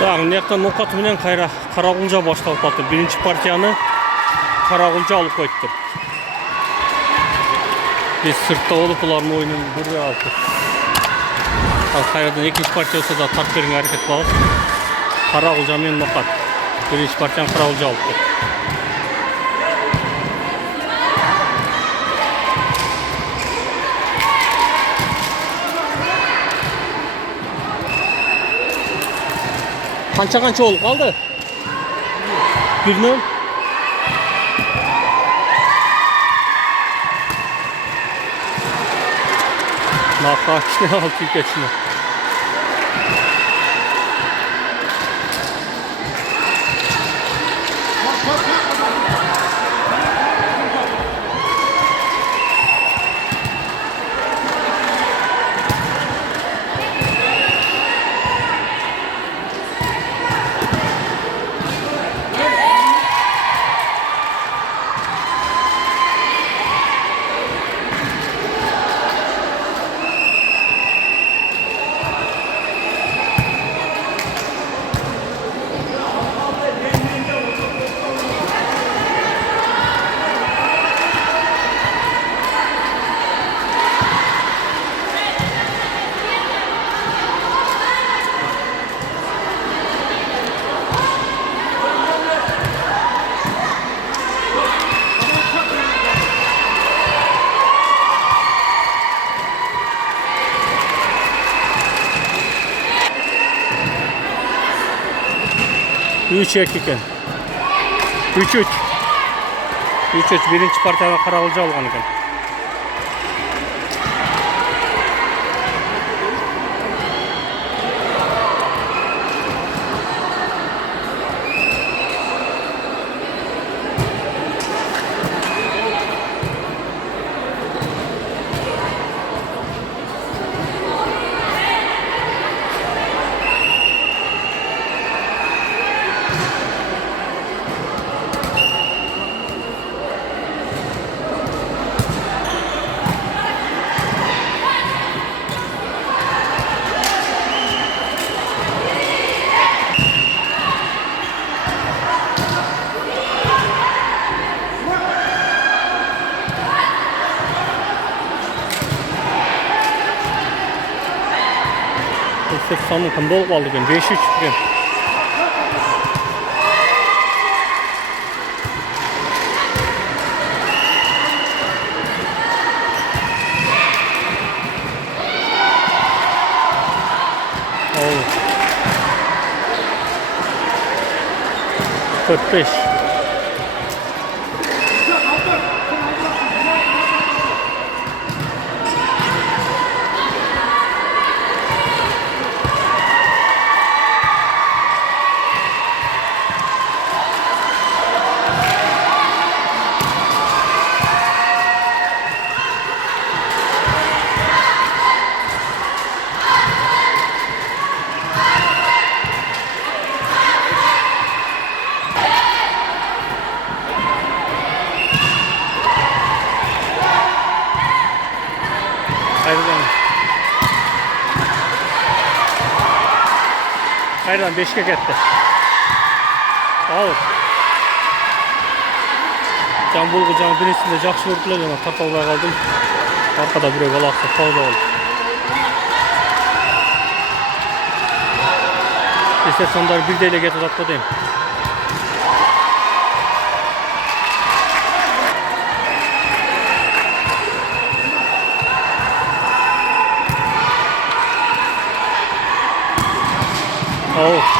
Dağın nekten nokatı menen kayra Karagulca başlalıp kaldı. Birinci partiyаны Karagulca alıp koydu. Biz sırtta olup uların oyunun buraya aldı. Kayradan ikinci partiya olsa da Tarkber'in hareket bağlı. Karagulca men nokat. Birinci partiyanı Karagulca alıp koydu. Kança olup kaldı? 1-0. Nakkaşne aldı ilk geçine. Üç erkeken. 3-3. 3-3 birinci partiyada Karagulca algan ekan. Sanın kımda olup aldı ben. 5-3 ben. Olur. 45. Hayırdan 5'e gitti. Ağır. Can bulgucanın birisinde jakşı vurdular ama tartalda kaldım. Arkada buraya balaksa fazla oldu. İşte sonları bir deyle getir atladayım. Oh.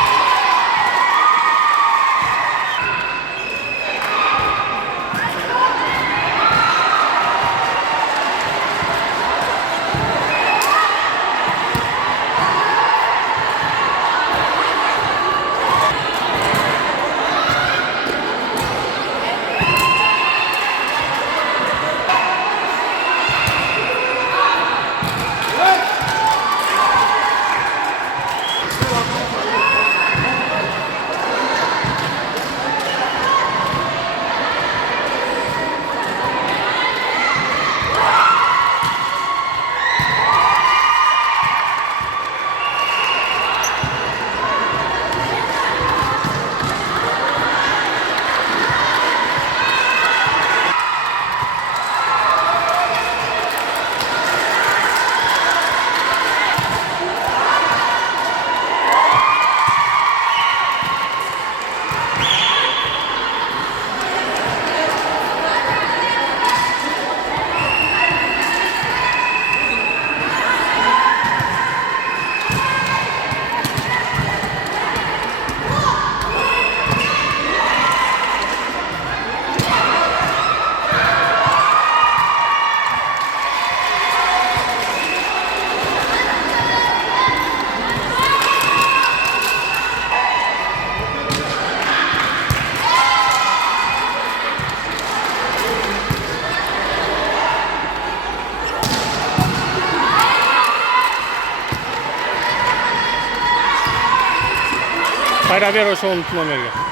Hayır ver o şu unutma Ömer'e.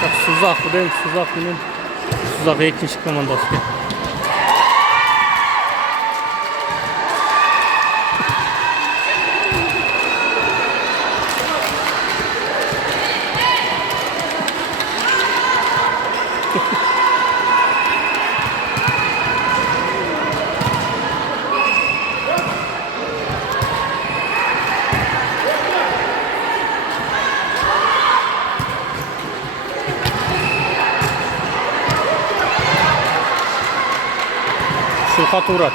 Tak Suzak, budem Suzak bunun. Suzak ikinci komandası. Şulkat Uğrat.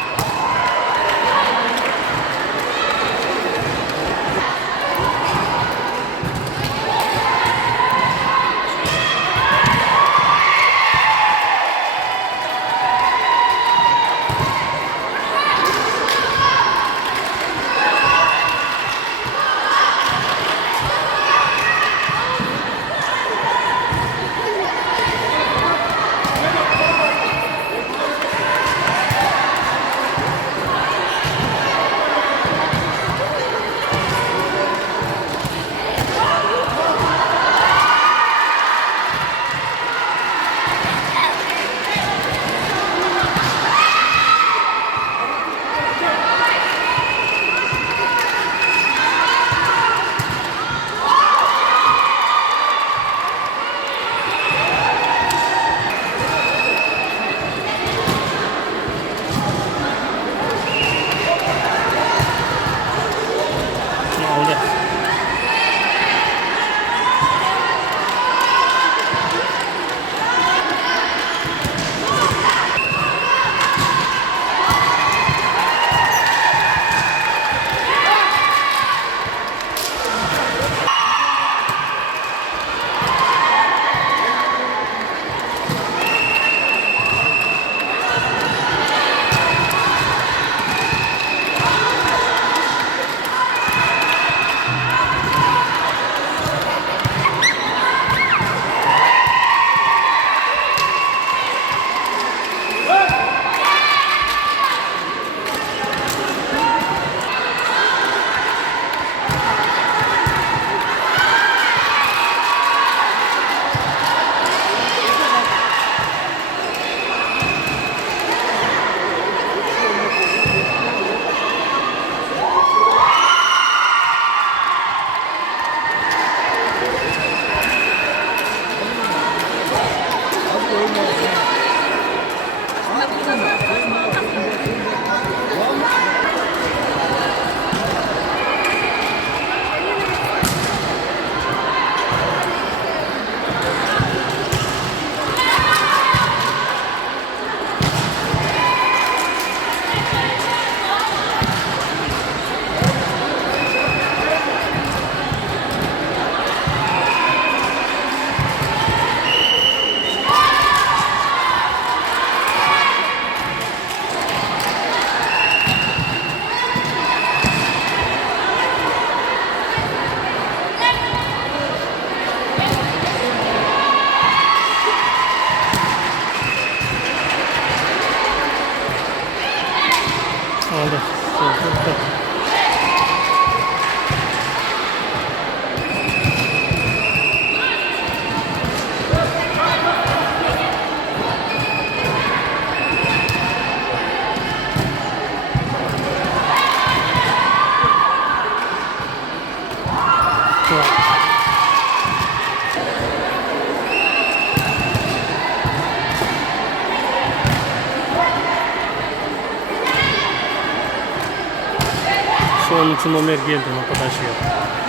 10. nomer geldi arkadaşı ya.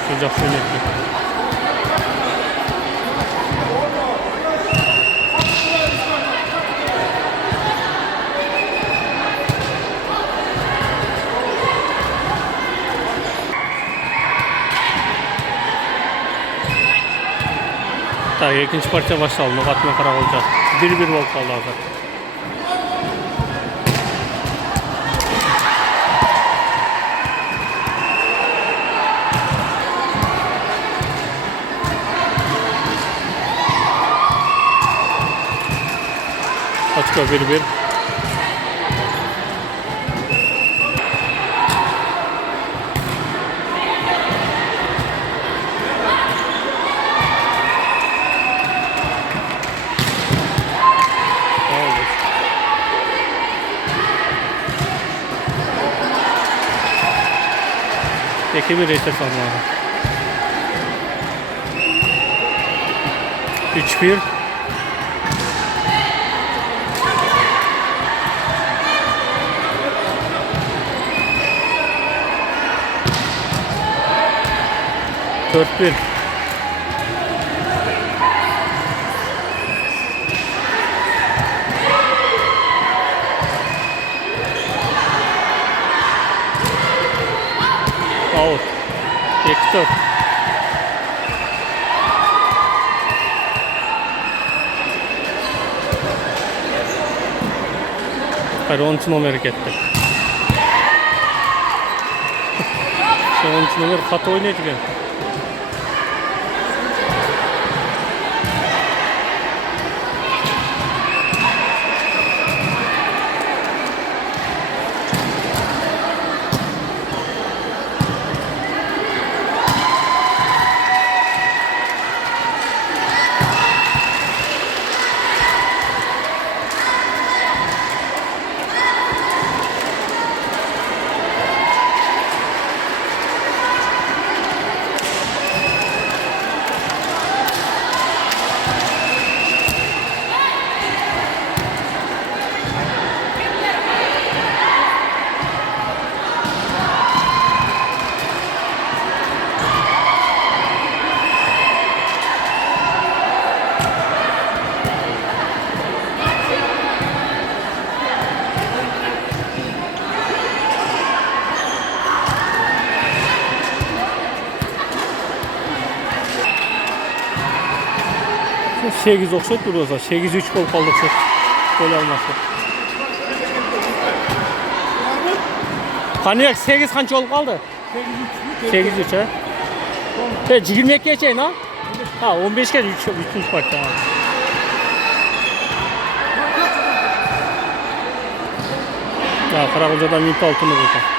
Sıcak yönetki. Tabii ikinci parça başladı. Nokat Karakolca. 1-1 volt kaldı artık. Açık 1-1. Eki bir reset almalı. 3-1. Dört bir. Out. X4. Hayır, 13 numara gitti. Şu 13 numara kat oynayacak. Sekiz okşat duruyorsa 8-3 gol kaldı çok. Gol alması. Kanıyak 8 kaç gol kaldı? 8-3 ha. He 20 geçeyim ha. Ha 15 kez 3 parça. Ya Karakolca'dan minti altını bulacağım.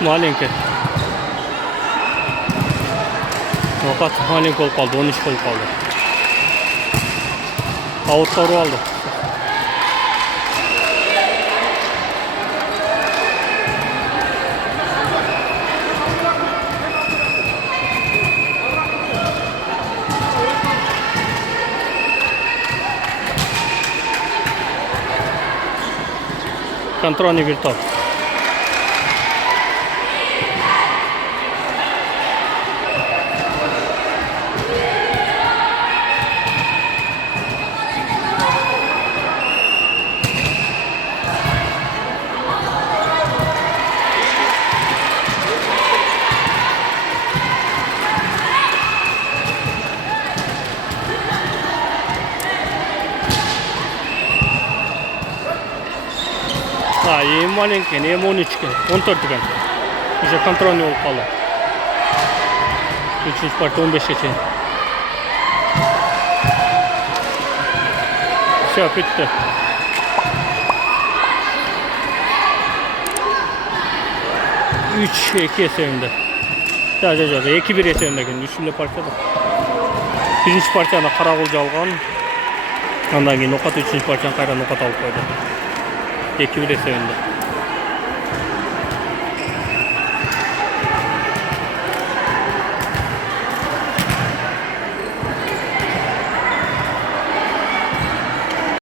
Malinke. Fakat Malin gol kaldı. 13 gol kaldı. Avutları aldı. контрольный bir top. Eğim malenken, eğim 13 iken, 14 iken. İşte kontrolünü olup kaldı. 3. parti 15 geçeyim. Все, bitti. Üç 2 eserinde. Yok, 2-1 eserinde eкен. 3-1 partiyada. Birinci partiyada Karagolcu alған. Ondan кейін Nokat 3. partiyada қайра Nokat алып қойды. 2-1 eserinde.